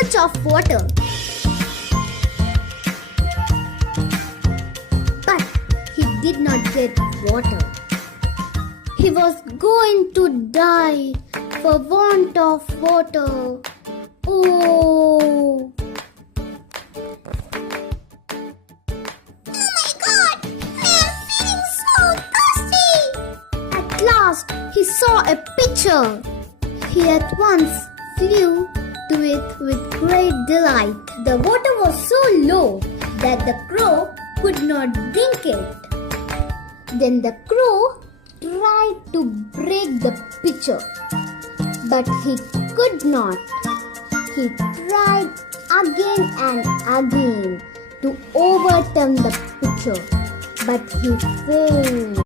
search of water. But he did not get water. He was going to die for want of water. Oh! At last, he saw a pitcher. He at once flew to it with great delight. The water was so low that the crow could not drink it. Then the crow tried to break the pitcher, but he could not. He tried again and again to overturn the pitcher, but he failed.